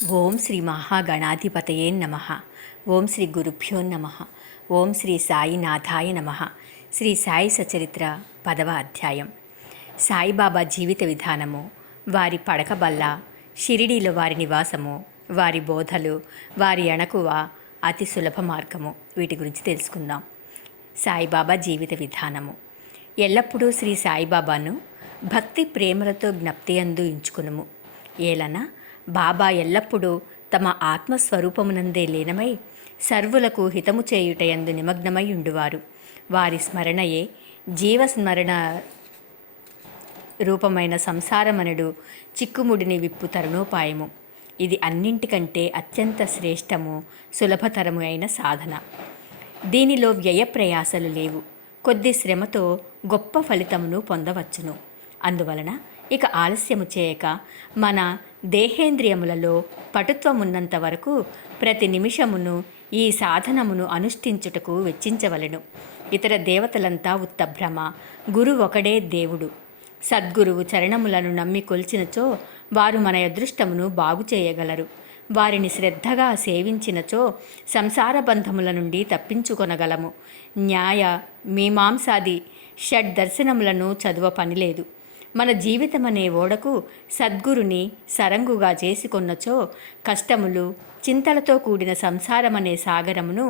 ఓం శ్రీ మహాగణాధిపతయే నమ. ఓం శ్రీ గురుభ్యో నమ. ఓం శ్రీ సాయినాథాయ నమ. శ్రీ సాయి సచరిత్ర 10వ అధ్యాయం. సాయిబాబా జీవిత విధానము, వారి పడకబల్ల, షిరిడీలో వారి నివాసము, వారి బోధలు, వారి అణకువ, అతి సులభ మార్గము, వీటి గురించి తెలుసుకుందాం. సాయిబాబా జీవిత విధానము. ఎల్లప్పుడూ శ్రీ సాయిబాబాను భక్తి ప్రేమలతో జ్ఞప్తి అందు ఉంచుకునుము. ఏలన బాబా ఎల్లప్పుడూ తమ ఆత్మస్వరూపమునందే లీనమై సర్వులకు హితము చేయుటయందు నిమగ్నమై ఉండువారు. వారి స్మరణయే జీవస్మరణ రూపమైన సంసారమనుడు చిక్కుముడిని విప్పు తరుణోపాయము. ఇది అన్నింటికంటే అత్యంత శ్రేష్టము, సులభతరము అయిన సాధన. దీనిలో వ్యయ ప్రయాసలు లేవు. కొద్ది శ్రమతో గొప్ప ఫలితమును పొందవచ్చును. అందువలన ఇక ఆలస్యము చేయక మన దేహేంద్రియములలో పటుత్వమున్నంత వరకు ప్రతి నిమిషమును ఈ సాధనమును అనుష్ఠించుటకు వెచ్చించవలెను. ఇతర దేవతలంతా ఉత్తభ్రమ, గురువు ఒకడే దేవుడు. సద్గురువు చరణములను నమ్మి కొలిచినచో వారు మన అదృష్టమును బాగు చేయగలరు. వారిని శ్రద్ధగా సేవించినచో సంసార బంధముల నుండి తప్పించుకొనగలము. న్యాయ మీమాంసాది షడ్ దర్శనములను చదువ పనిలేదు. మన జీవితమనే ఓడకు సద్గురుని సరంగుగా చేసుకొన్నచో కష్టములు, చింతలతో కూడిన సంసారమనే సాగరమును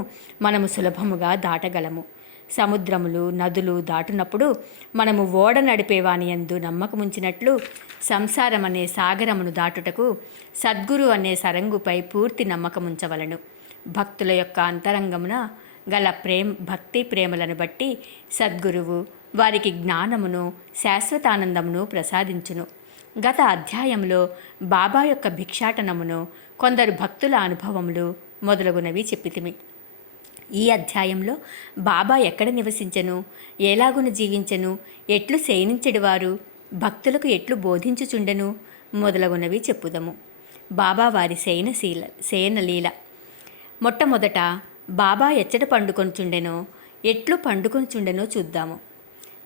మనము సులభముగా దాటగలము. సముద్రములు, నదులు దాటునప్పుడు మనము ఓడ నడిపేవాని యందు నమ్మకముంచినట్లు సంసారమనే సాగరమును దాటుటకు సద్గురు అనే సరంగుపై పూర్తి నమ్మకముంచవలను. భక్తుల యొక్క అంతరంగమున గల భక్తి ప్రేమలను బట్టి సద్గురువు వారికి జ్ఞానమును, శాశ్వతానందమును ప్రసాదించును. గత అధ్యాయంలో బాబా యొక్క భిక్షాటనమును, కొందరు భక్తుల అనుభవములు మొదలగునవి చెప్పితిమి. ఈ అధ్యాయంలో బాబా ఎక్కడ నివసించెను, ఎలాగున జీవించెను, ఎట్లు శయనించెడివారు, భక్తులకు ఎట్లు బోధించుచుండెను మొదలగునవి చెప్పుదము. బాబా వారి శయనలీల. మొట్టమొదట బాబా ఎచ్చట పండుకొనుచుండెనో, ఎట్లు పండుకొనుచుండెనో చూద్దాము.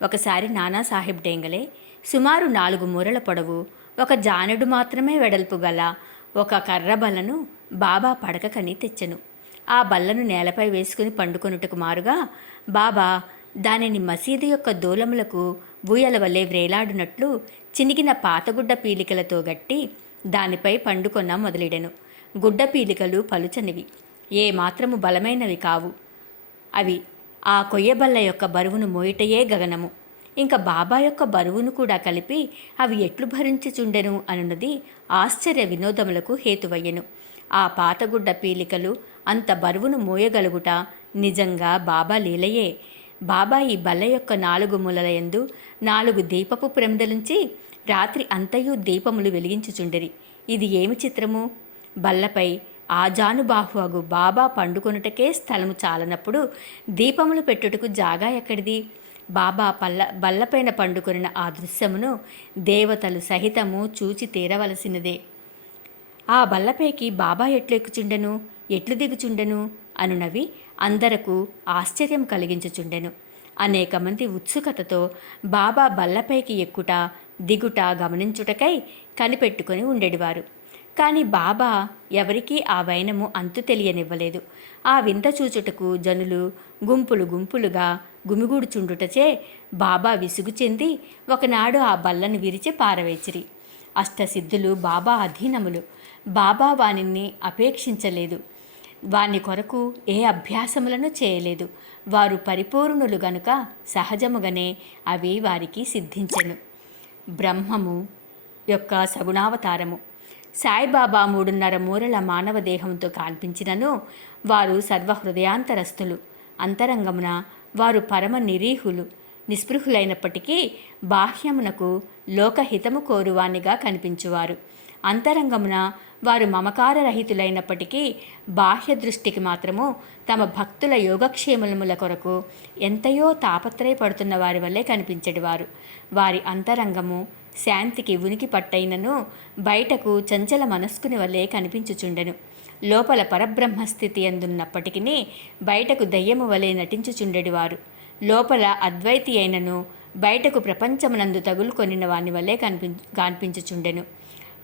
ఒకసారి నానాసాహెబ్ డేంగలే సుమారు 4 మూరల పొడవు, 1 జానెడు మాత్రమే వెడల్పు గల ఒక కర్ర బల్లను బాబా పడకకని తెచ్చెను. ఆ బల్లను నేలపై వేసుకుని పండుకొనుటకు మారుగా బాబా దానిని మసీదు యొక్క దూలములకు బూయల వలె వ్రేలాడునట్లు చినిగిన పాతగుడ్డ పీలికలతో గట్టి దానిపై పండుకొన్న మొదలెడెను. గుడ్డ పీలికలు పలుచనివి, ఏ మాత్రము బలమైనవి కావు. అవి ఆ కొయ్యబల్ల యొక్క బరువును మోయుటయే గగనము. ఇంకా బాబా యొక్క బరువును కూడా కలిపి అవి ఎట్లు భరించుచుండెను అనున్నది ఆశ్చర్య వినోదములకు హేతువయ్యెను. ఆ పాతగుడ్డ పీలికలు అంత బరువును మోయగలుగుట నిజంగా బాబా లీలయే. బాబా ఈ బల్ల యొక్క 4 మూలల యందు 4 దీపపు ప్రమిదలుంచి రాత్రి అంతయు దీపములు వెలిగించుచుండెరి. ఇది ఏమి చిత్రము! బల్లపై ఆజానుబాహువగు బాబా పండుకొనుటకే స్థలము చాలనప్పుడు దీపములు పెట్టుటకు జాగా ఎక్కడిది? బాబా బల్లపైన పండుకొనిన ఆ దృశ్యమును దేవతలు సహితము చూచి తీరవలసినదే. ఆ బల్లపైకి బాబా ఎట్లు ఎక్కుచుండెను, ఎట్లు దిగుచుండెను అనునవి అందరకు ఆశ్చర్యం కలిగించుచుండెను. అనేక మంది ఉత్సుకతతో బాబా బల్లపైకి ఎక్కుట, దిగుట గమనించుటకై కనిపెట్టుకొని ఉండేవారు. కానీ బాబా ఎవరికీ ఆ వైనము అంతు తెలియనివ్వలేదు. ఆ వింత చూచుటకు జనులు గుంపులు గుంపులుగా గుమిగూడుచుండుటచే బాబా విసుగు చెంది ఒకనాడు ఆ బల్లను విరిచి పారవేచిరి. అష్టసిద్ధులు బాబా అధీనములు. బాబా వానిని అపేక్షించలేదు. వాని కొరకు ఏ అభ్యాసములను చేయలేదు. వారు పరిపూర్ణులు గనుక సహజముగానే అవి వారికి సిద్ధించెను. బ్రహ్మము యొక్క సగుణావతారము. సాయిబాబా 3.5 మూరల మానవ దేహంతో కనిపించినను వారు సర్వహృదయాంతరస్థులు. అంతరంగమున వారు పరమ నిరీహులు, నిస్పృహులైనప్పటికీ బాహ్యమునకు లోకహితము కోరువానిగా కనిపించువారు. అంతరంగమున వారు మమకారరహితులైనప్పటికీ బాహ్య దృష్టికి మాత్రము తమ భక్తుల యోగక్షేమముల కొరకు ఎంతయో తాపత్రయపడుతున్న వారి వల్లే కనిపించెడివారు. వారి అంతరంగము శాంతికి ఉనికి పట్టైనను బయటకు చంచల మనస్కుని వల్లే కనిపించుచుండెను. లోపల పరబ్రహ్మస్థితి అందున్నప్పటికీ బయటకు దయ్యము వలె నటించుచుండెడివారు. లోపల అద్వైతి అయినను బయటకు ప్రపంచమునందు తగులుకొనిన వాని వల్లే కనిపించుచుండెను.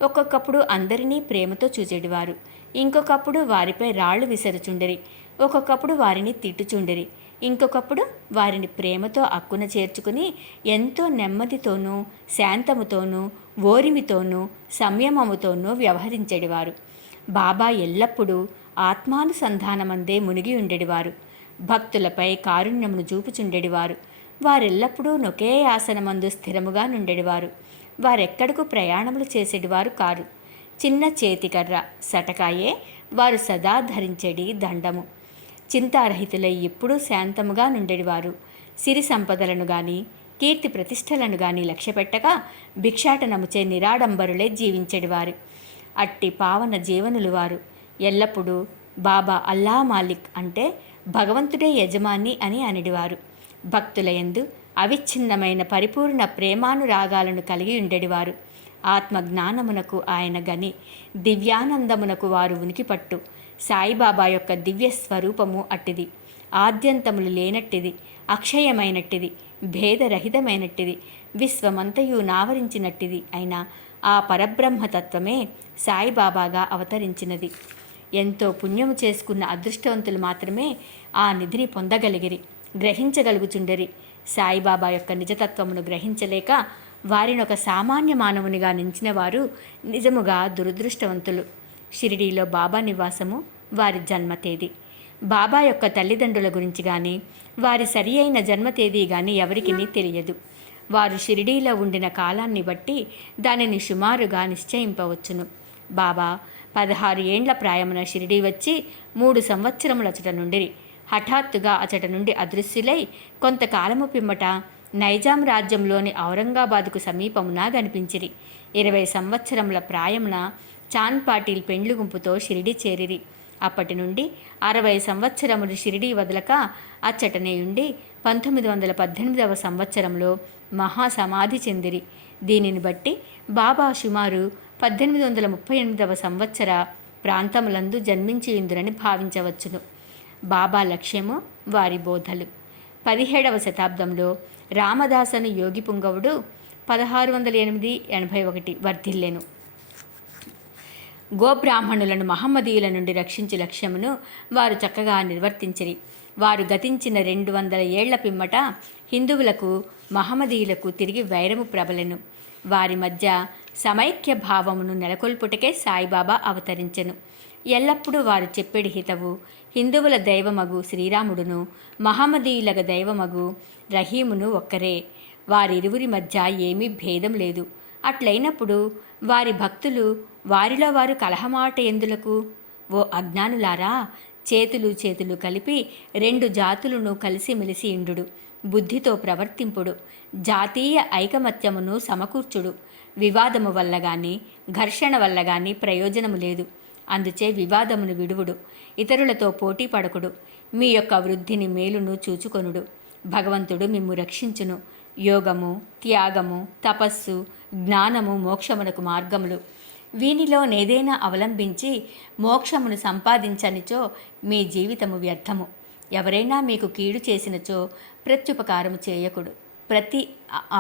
ఒక్కొక్కప్పుడు అందరినీ ప్రేమతో చూచెడివారు. ఇంకొకప్పుడు వారిపై రాళ్లు విసరుచుండరి. ఒక్కొక్కప్పుడు వారిని తిట్టుచుండరి. ఇంకొకప్పుడు వారిని ప్రేమతో అక్కున చేర్చుకుని ఎంతో నెమ్మదితోనూ శాంతముతోనూ ఓరిమితోనూ సంయమముతోనూ వ్యవహరించెడివారు. బాబా ఎల్లప్పుడూ ఆత్మానుసంధానమందే మునిగి ఉండేవారు. భక్తులపై కారుణ్యమును చూపుచుండెడివారు. వారెల్లప్పుడూ నొకే ఆసనమందు స్థిరముగా నుండెడివారు. వారెక్కడకు ప్రయాణములు చేసేటివారు కారు. చిన్న చేతికర్ర సటకాయే వారు సదా ధరించెడి దండము. చింతారహితులై ఎప్పుడూ శాంతముగా నుండెడివారు. సిరి సంపదలను గాని కీర్తి ప్రతిష్టలను గాని లక్ష్యపెట్టక భిక్షాటనముచే నిరాడంబరులే జీవించెడివారు. అట్టి పావన జీవనులు వారు. ఎల్లప్పుడూ బాబా అల్లా మాలిక్ అంటే భగవంతుడే యజమాని అని అనిడివారు. భక్తులయందు అవిచ్ఛిన్నమైన పరిపూర్ణ ప్రేమానురాగాలను కలిగి ఉండేవారు. ఆత్మజ్ఞానమునకు ఆయన గని, దివ్యానందమునకు వారు ఉనికిపట్టు. సాయిబాబా యొక్క దివ్య స్వరూపము అట్టిది. ఆద్యంతములు లేనట్టిది, అక్షయమైనట్టిది, భేదరహితమైనట్టిది, విశ్వమంతయు నావరించినట్టిది అయిన ఆ పరబ్రహ్మతత్వమే సాయిబాబాగా అవతరించినది. ఎంతో పుణ్యము చేసుకున్న అదృష్టవంతులు మాత్రమే ఆ నిధిని పొందగలిగిరి, గ్రహించగలుగుచుండరి. సాయిబాబా యొక్క నిజతత్వమును గ్రహించలేక వారినొక సామాన్య మానవునిగా నించిన వారు నిజముగా దురదృష్టవంతులు. షిరిడీలో బాబా నివాసము, వారి జన్మ తేదీ, బాబా యొక్క తల్లిదండ్రుల గురించి కానీ వారి సరి అయిన జన్మ తేదీ కానీ ఎవరికీ తెలియదు. వారు షిరిడీలో ఉండిన కాలాన్ని బట్టి దానిని సుమారుగా నిశ్చయింపవచ్చును. బాబా 16 ఏండ్ల ప్రాయమున షిరిడీ వచ్చి 3 సంవత్సరములచట నుండిరి. హఠాత్తుగా అచట నుండి అదృశ్యులై కొంతకాలము పిమ్మట నైజాం రాజ్యంలోని ఔరంగాబాదుకు సమీపమున కనిపించిరి. 20 సంవత్సరముల ప్రాయమున చాంద్ పాటిల్ పెండ్లి గుంపుతో షిరిడీ చేరిరి. అప్పటి నుండి 60 సంవత్సరములు షిరిడీ వదలక అచ్చటనే ఉండి 1918వ సంవత్సరంలో మహాసమాధి చెందిరి. దీనిని బట్టి బాబా సుమారు 1838వ సంవత్సర ప్రాంతములందు జన్మించియుందురని భావించవచ్చును. బాబా లక్ష్యము వారి బోధలు. 17వ శతాబ్దంలో రామదాసను యోగి పుంగవుడు 1608-81 వర్ధిల్లెను. గోబ్రాహ్మణులను మహమ్మదీయుల నుండి రక్షించు లక్ష్యమును వారు చక్కగా నిర్వర్తించిరి. వారు గతించిన 200 ఏళ్ల పిమ్మట హిందువులకు మహమ్మదీయులకు తిరిగి వైరము ప్రబలెను. వారి మధ్య సమైక్య భావమును నెలకొల్పుటకే సాయిబాబా అవతరించెను. ఎల్లప్పుడూ వారు చెప్పేడి హితవు హిందువుల దైవమగు శ్రీరాముడును మహమ్మదీయుల దైవమగు రహీమును ఒక్కరే. వారిరువురి మధ్య ఏమీ భేదం లేదు. అట్లయినప్పుడు వారి భక్తులు వారిలో వారు కలహమాట ఎందులకు? ఓ అజ్ఞానులారా, చేతులు కలిపి 2 జాతులను కలిసిమెలిసి ఇండుడు, బుద్ధితో ప్రవర్తింపుడు, జాతీయ ఐకమత్యమును సమకూర్చుడు. వివాదము వల్ల గాని ఘర్షణ వల్ల గాని ప్రయోజనము లేదు. అందుచే వివాదమును విడువుడు, ఇతరులతో పోటీ పడకుడు, మీ యొక్క వృద్ధిని మేలును చూచుకొనుడు. భగవంతుడు మిమ్ము రక్షించును. యోగము, త్యాగము, తపస్సు, జ్ఞానము మోక్షమునకు మార్గములు. వీనిలో నేదైనా అవలంబించి మోక్షమును సంపాదించనిచో మీ జీవితము వ్యర్థము. ఎవరైనా మీకు కీడు చేసినచో ప్రత్యుపకారము చేయకుడు,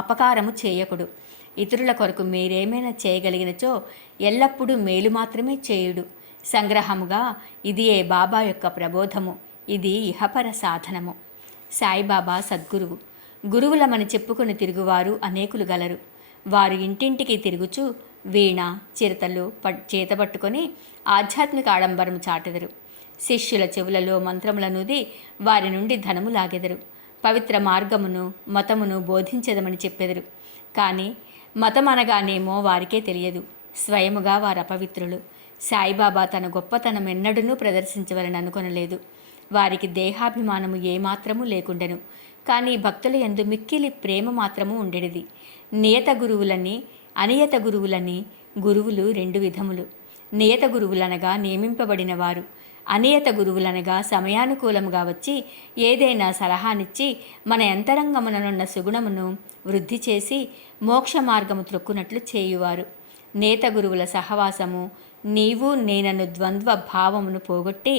అపకారము చేయకుడు. ఇతరుల కొరకు మీరేమైనా చేయగలిగినచో ఎల్లప్పుడూ మేలు మాత్రమే చేయుడు. సంగ్రహముగా ఇదియే బాబా యొక్క ప్రబోధము. ఇది ఇహపర సాధనము. సాయిబాబా సద్గురువు. గురువులమని చెప్పుకొని తిరుగువారు అనేకులు గలరు. వారు ఇంటింటికి తిరుగుచూ వీణ చిరతలు చేతబట్టుకొని ఆధ్యాత్మిక ఆడంబరము చాటెదరు. శిష్యుల చెవులలో మంత్రములనుది వారి నుండి ధనము లాగెదరు. పవిత్ర మార్గమును మతమును బోధించదమని చెప్పెదరు. కానీ మతం అనగానేమో వారికే తెలియదు. స్వయముగా వారు అపవిత్రులు. సాయిబాబా తన గొప్పతనం ఎన్నడూనూ ప్రదర్శించవలని అనుకొనలేదు. వారికి దేహాభిమానము ఏమాత్రము లేకుండెను. కానీ భక్తుల యందు మిక్కిలి ప్రేమ మాత్రము ఉండేది. నియత గురువులని అనియత గురువులని గురువులు 2 విధములు. నియత గురువులనగా నియమింపబడిన వారు. అనియత గురువులనగా సమయానుకూలముగా వచ్చి ఏదైనా సలహానిచ్చి మన అంతరంగముననున్న సుగుణమును వృద్ధి చేసి మోక్ష మార్గము త్రొక్కునట్లు చేయువారు. నేత గురువుల సహవాసము నీవు నేనను ద్వంద్వ భావమును పోగొట్టి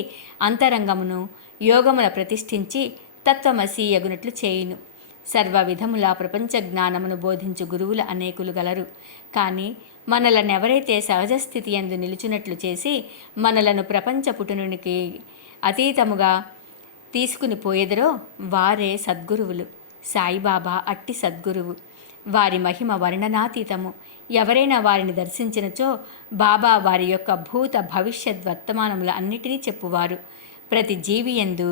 అంతరంగమును యోగమున ప్రతిష్ఠించి తత్వమసి యగునట్లు చేయును. సర్వ విధముల ప్రపంచ జ్ఞానమును బోధించు గురువులు అనేకులు గలరు. కానీ మనలను ఎవరైతే సహజ స్థితి యందు నిలుచున్నట్లు చేసి మనలను ప్రపంచ పుటునికి అతీతముగా తీసుకుని పోయేదరో వారే సద్గురువులు. సాయిబాబా అట్టి సద్గురువు. వారి మహిమ వర్ణనాతీతము. ఎవరైనా వారిని దర్శించినచో బాబా వారి యొక్క భూత భవిష్యత్ వర్తమానముల అన్నిటినీ చెప్పువారు. ప్రతి జీవి యందు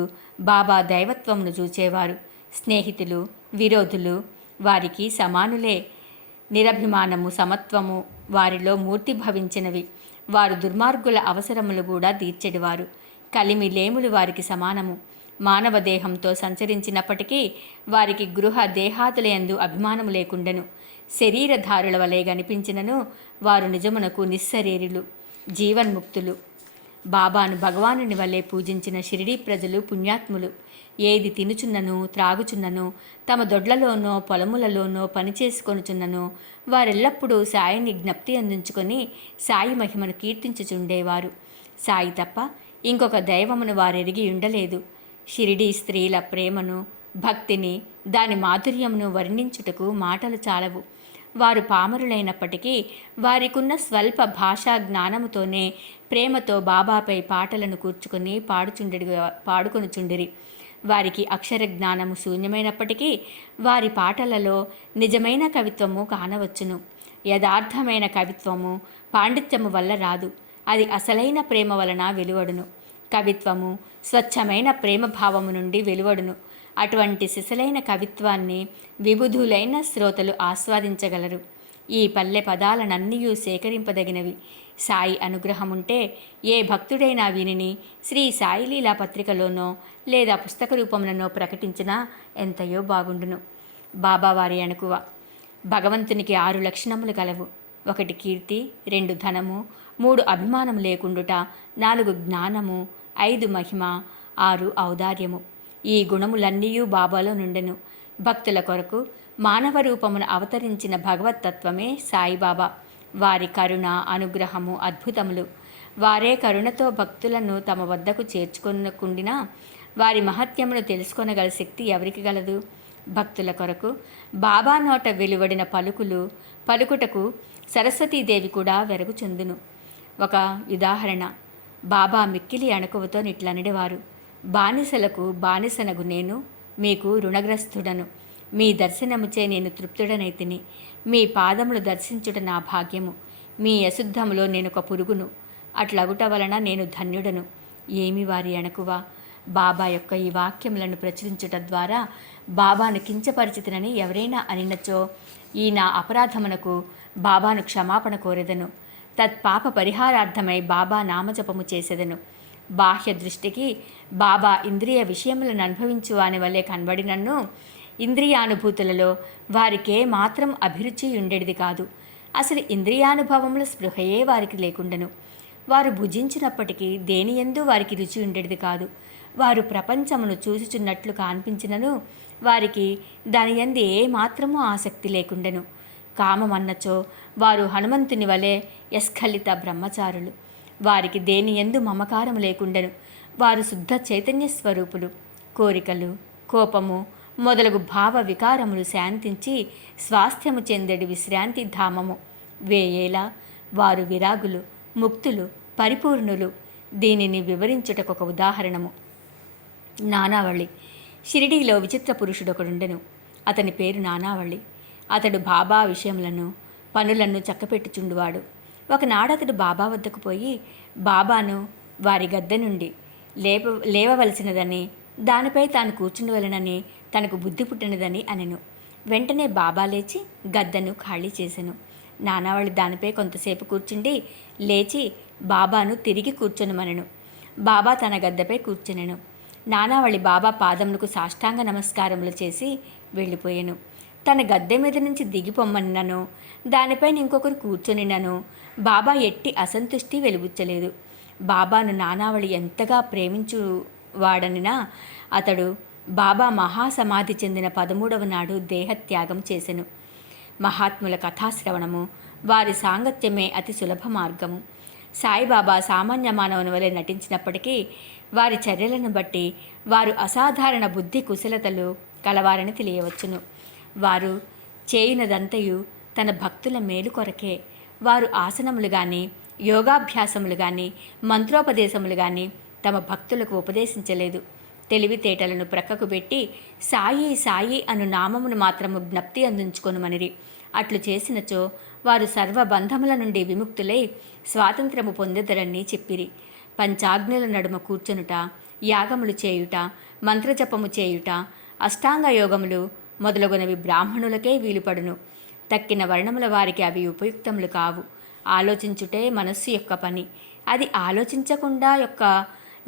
బాబా దైవత్వమును చూచేవారు. స్నేహితులు, విరోధులు వారికి సమానులే. నిరభిమానము, సమత్వము వారిలో మూర్తి భవించినవి. వారు దుర్మార్గుల అవసరములు కూడా తీర్చెడివారు. కలిమి లేములు వారికి సమానము. మానవ దేహంతో సంచరించినప్పటికీ వారికి గృహ దేహాదులయందు అభిమానము లేకుండెను. శరీరధారుల వలె కనిపించినను వారు నిజమునకు నిస్సరీరులు, జీవన్ముక్తులు. బాబాను భగవానుని వలె పూజించిన షిరిడీ ప్రజలు పుణ్యాత్ములు. ఏది తినుచున్నను త్రాగుచున్నను తమ దొడ్లలోనో పొలములలోనో పనిచేసుకొనుచున్నను వారెల్లప్పుడూ సాయిని జ్ఞప్తి అందించుకొని సాయి మహిమను కీర్తించుచుండేవారు. సాయి తప్ప ఇంకొక దైవమును వారెరిగి ఉండలేదు. షిరిడీ స్త్రీల ప్రేమను, భక్తిని, దాని మాధుర్యమును వర్ణించుటకు మాటలు చాలవు. వారు పామరులైనప్పటికీ వారికున్న స్వల్ప భాషా జ్ఞానముతోనే ప్రేమతో బాబాపై పాటలను కూర్చుకొని పాడుకొనుచుండిరి. వారికి అక్షర జ్ఞానము శూన్యమైనప్పటికీ వారి పాటలలో నిజమైన కవిత్వము కానవచ్చును. యథార్థమైన కవిత్వము పాండిత్యము వల్ల రాదు. అది అసలైన ప్రేమ వలన వెలువడును. కవిత్వము స్వచ్ఛమైన ప్రేమ భావము నుండి వెలువడును. అటువంటి సిసలైన కవిత్వాన్ని విబుధులైన శ్రోతలు ఆస్వాదించగలరు. ఈ పల్లె పదాలనన్నీయూ సేకరింపదగినవి. సాయి అనుగ్రహముంటే ఏ భక్తుడైనా వీనిని శ్రీ సాయి లీలా పత్రికలోనో లేదా పుస్తక రూపముననో ప్రకటించినా ఎంతయో బాగుండును. బాబావారి అణకువ. భగవంతునికి 6 లక్షణములు కలవు. 1 కీర్తి, 2 ధనము, 3 అభిమానం లేకుండుట, 4 జ్ఞానము, 5 మహిమ, 6 ఔదార్యము. ఈ గుణములన్నీయూ బాబాలో నుండెను. భక్తుల కొరకు మానవ రూపమును అవతరించిన భగవత్తత్వమే సాయిబాబా. వారి కరుణ, అనుగ్రహము అద్భుతములు. వారే కరుణతో భక్తులను తమ వద్దకు చేర్చుకొనకుండినా వారి మహత్యమును తెలుసుకొనగల శక్తి ఎవరికి గలదు? భక్తుల కొరకు బాబా నోట వెలువడిన పలుకుటకు సరస్వతీదేవి కూడా వెరగుచుందును. ఒక ఉదాహరణ. బాబా మిక్కిలి అణకువతో నిట్లనడేవారు. బానిసలకు బానిసనగు నేను మీకు రుణగ్రస్తుడను. మీ దర్శనముచే నేను తృప్తుడనైతిని. మీ పాదములు దర్శించుట నా భాగ్యము. మీ అశుద్ధములో నేనొక పురుగును. అట్లగుట వలన నేను ధన్యుడను. ఏమి వారి అణకువ! బాబా యొక్క ఈ వాక్యములను ప్రచురించుట ద్వారా బాబాను కించపరిచితినని ఎవరైనా అనినచో ఈ నా అపరాధమునకు బాబాను క్షమాపణ కోరెదను. తత్పాప పరిహారార్థమై బాబా నామజపము చేసెదను. బాహ్య దృష్టికి బాబా ఇంద్రియ విషయములను అనుభవించు వాని వల్లే కనబడినన్ను ఇంద్రియానుభూతులలో వారికే మాత్రం అభిరుచి ఉండేది కాదు. అసలు ఇంద్రియానుభవముల స్పృహయే వారికి లేకుండెను. వారు భుజించినప్పటికీ దేనియందు వారికి రుచి ఉండేది కాదు. వారు ప్రపంచమును చూచుచున్నట్లు కాన్పించినను వారికి దానియందు ఏ మాత్రమూ ఆసక్తి లేకుండెను. కామమన్నచో వారు హనుమంతుని వలె యస్ఖలిత బ్రహ్మచారులు. వారికి దేనియందు మమకారము లేకుండెను. వారు శుద్ధ చైతన్య స్వరూపులు. కోరికలు, కోపము మొదలగు భావ వికారములు శాంతించి స్వాస్థ్యము చెందడి విశ్రాంతి ధామము. వేయేలా వారు విరాగులు, ముక్తులు, పరిపూర్ణులు. దీనిని వివరించుటకొక ఉదాహరణము. నానావళి. షిరిడీలో విచిత్ర పురుషుడొకడుండెను. అతని పేరు నానావళి. అతడు బాబా విషయములను, పనులను చక్కపెట్టుచుండువాడు. ఒకనాడతడు బాబా వద్దకు పోయి బాబాను వారి గద్దె నుండి లేవవలసినదని, దానిపై తాను కూర్చుండవలనని తనకు బుద్ధి పుట్టినదని అనెను. వెంటనే బాబా లేచి గద్దెను ఖాళీ చేసెను. నానావళి దానిపై కొంతసేపు కూర్చుండి లేచి బాబాను తిరిగి కూర్చొనమనెను. బాబా తన గద్దెపై కూర్చునెను. నానావళి బాబా పాదములకు సాష్టాంగ నమస్కారములు చేసి వెళ్ళిపోయాను. తన గద్దె మీద నుంచి దిగిపోమ్మన్నను, దానిపైన ఇంకొకరు కూర్చొనినను బాబా ఎట్టి అసంతుష్టి వెలుబుచ్చలేదు. బాబాను నానావళి ఎంతగా ప్రేమించువాడనినా అతడు బాబా మహాసమాధి చెందిన 13వ నాడు దేహత్యాగం చేసెను. మహాత్ముల కథాశ్రవణము, వారి సాంగత్యమే అతి సులభ మార్గము. సాయిబాబా సామాన్య మానవుని వలె నటించినప్పటికీ వారి చర్యలను బట్టి వారు అసాధారణ బుద్ధి కుశలతలు కలవారని తెలియవచ్చును. వారు చేయునదంతయు తన భక్తుల మేలు కొరకే. వారు ఆసనములు కానీ, యోగాభ్యాసములు కానీ, మంత్రోపదేశములు కానీ తమ భక్తులకు ఉపదేశించలేదు. తెలివితేటలను ప్రక్కకు పెట్టి సాయి సాయి అను నామమును మాత్రము జ్ఞప్తి అందించుకొనుమనిరి. అట్లు చేసినచో వారు సర్వబంధముల నుండి విముక్తులై స్వాతంత్రము పొందెదరని చెప్పిరి. పంచాగ్నుల నడుమ కూర్చొనుట, యాగములు చేయుట, మంత్రజపము చేయుట, అష్టాంగ యోగములు మొదలగునవి బ్రాహ్మణులకే వీలుపడును. తక్కిన వర్ణముల వారికి అవి ఉపయుక్తములు కావు. ఆలోచించుటే మనస్సు యొక్క పని. అది ఆలోచించకుండా యొక్క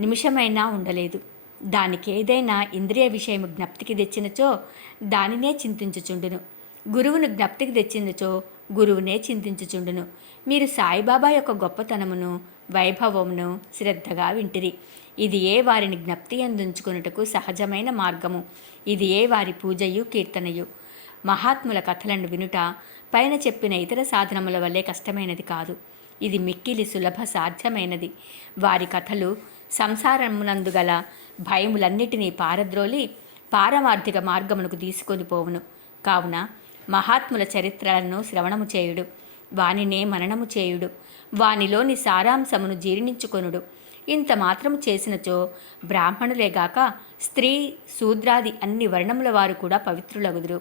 నిమిషమైనా ఉండలేదు. దానికేదైనా ఇంద్రియ విషయము జ్ఞప్తికి తెచ్చినచో దానినే చింతించుచుండును. గురువును జ్ఞప్తికి తెచ్చినచో గురువునే చింతించుచుండును. మీరు సాయిబాబా యొక్క గొప్పతనమును, వైభవమును శ్రద్ధగా వింటిరి. ఇది ఏ వారిని జ్ఞప్తి అందించుకొనుటకు సహజమైన మార్గము. ఇది ఏ వారి పూజయు కీర్తనయు. మహాత్ముల కథలను వినుట పైన చెప్పిన ఇతర సాధనముల వల్లే కష్టమైనది కాదు. ఇది మిక్కిలి సులభ సాధ్యమైనది. వారి కథలు సంసారమునందు గల భయములన్నిటినీ పారద్రోలి పారమార్థిక మార్గమునకు తీసుకొని పోవును. కావున మహాత్ముల చరిత్రలను శ్రవణము చేయుడు, వానినే మననము చేయుడు, వానిలోని సారాంశమును జీర్ణించుకొనుడు. ఇంత మాత్రము చేసినచో బ్రాహ్మణులేగాక స్త్రీ శూద్రాది అన్ని వర్ణముల వారు కూడా పవిత్రులగుదురు.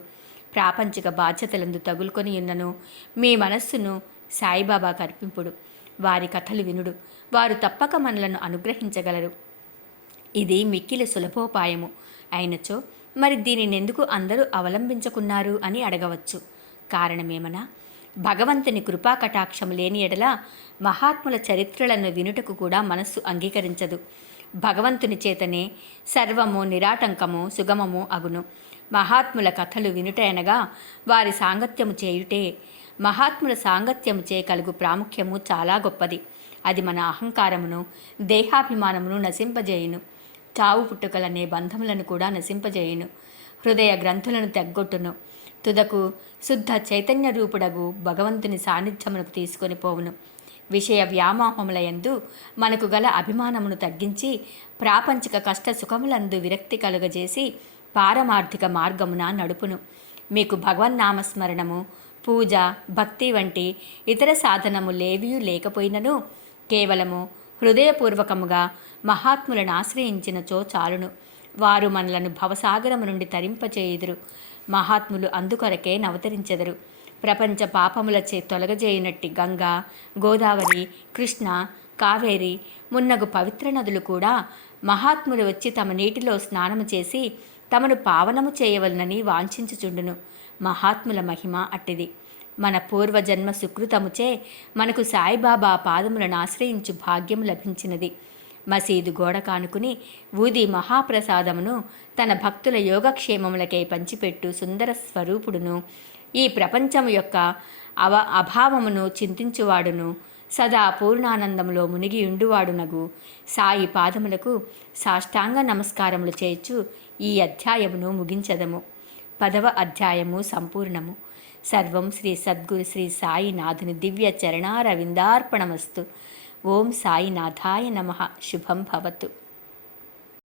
ప్రాపంచిక బాధ్యతలందు తగులుకొని ఉన్నను మీ మనస్సును సాయిబాబాకు అర్పింపుడు. వారి కథలు వినుడు, వారు తప్పక మనలను అనుగ్రహించగలరు. ఇది మిక్కిలి సులభోపాయము అయినచో మరి దీనిని ఎందుకు అందరూ అవలంబించుకున్నారు అని అడగవచ్చు. కారణమేమనా, భగవంతుని కృపా కటాక్షము లేని ఎడల మహాత్ముల చరిత్రలను వినుటకు కూడా మనస్సు అంగీకరించదు. భగవంతుని చేతనే సర్వము నిరాటంకము సుగమము అగును. మహాత్ముల కథలు వినుట అనగా వారి సాంగత్యము చేయుటే. మహాత్ముల సాంగత్యము చే కలుగు ప్రాముఖ్యము చాలా గొప్పది. అది మన అహంకారమును, దేహాభిమానమును నశింపజేయును. చావు పుట్టుకలనే బంధములను కూడా నశింపజేయును. హృదయ గ్రంథులను తెగ్గొట్టును. తుదకు శుద్ధ చైతన్య రూపుడగు భగవంతుని సాన్నిధ్యమునకు తీసుకొని పోవును. విషయ వ్యామోహములయందు మనకు గల అభిమానమును తగ్గించి ప్రాపంచిక కష్ట సుఖములందు విరక్తి కలుగజేసి పారమార్థిక మార్గమున నడుపును. మీకు భగవన్నామస్మరణము, పూజ, భక్తి వంటి ఇతర సాధనములేవియూ లేకపోయినను కేవలము హృదయపూర్వకముగా మహాత్ములను ఆశ్రయించినచో చాలును. వారు మనలను భవసాగరము నుండి తరింపచేయుదురు. మహాత్ములు అందుకొరకే నవతరించెదరు. ప్రపంచ పాపములచే తొలగజేయునట్టి గంగా, గోదావరి, కృష్ణ, కావేరి మున్నగు పవిత్ర నదులు కూడా మహాత్ములు వచ్చి తమ నీటిలో స్నానము చేసి తమను పావనము చేయవలనని వాంఛించుచుండును. మహాత్ముల మహిమ అట్టిది. మన పూర్వజన్మ సుకృతముచే మనకు సాయిబాబా పాదములను ఆశ్రయించు భాగ్యం లభించినది. మసీదు గోడ కానుకుని ఊది మహాప్రసాదమును తన భక్తుల యోగక్షేమములకై పంచిపెట్టు సుందర స్వరూపుడును, ఈ ప్రపంచము యొక్క అభావమును చింతించువాడును, సదా పూర్ణానందములో మునిగి ఉండువాడునగు సాయి పాదములకు సాష్టాంగ నమస్కారములు చేర్చు ఈ అధ్యాయమును ముగించదము. 10వ అధ్యాయము సంపూర్ణము. సర్వం శ్రీ సద్గురు శ్రీ సాయినాథుని దివ్య చరణారవిందార్పణమస్తు. ఓం సాయినాథాయ నమః. శుభం భవతు.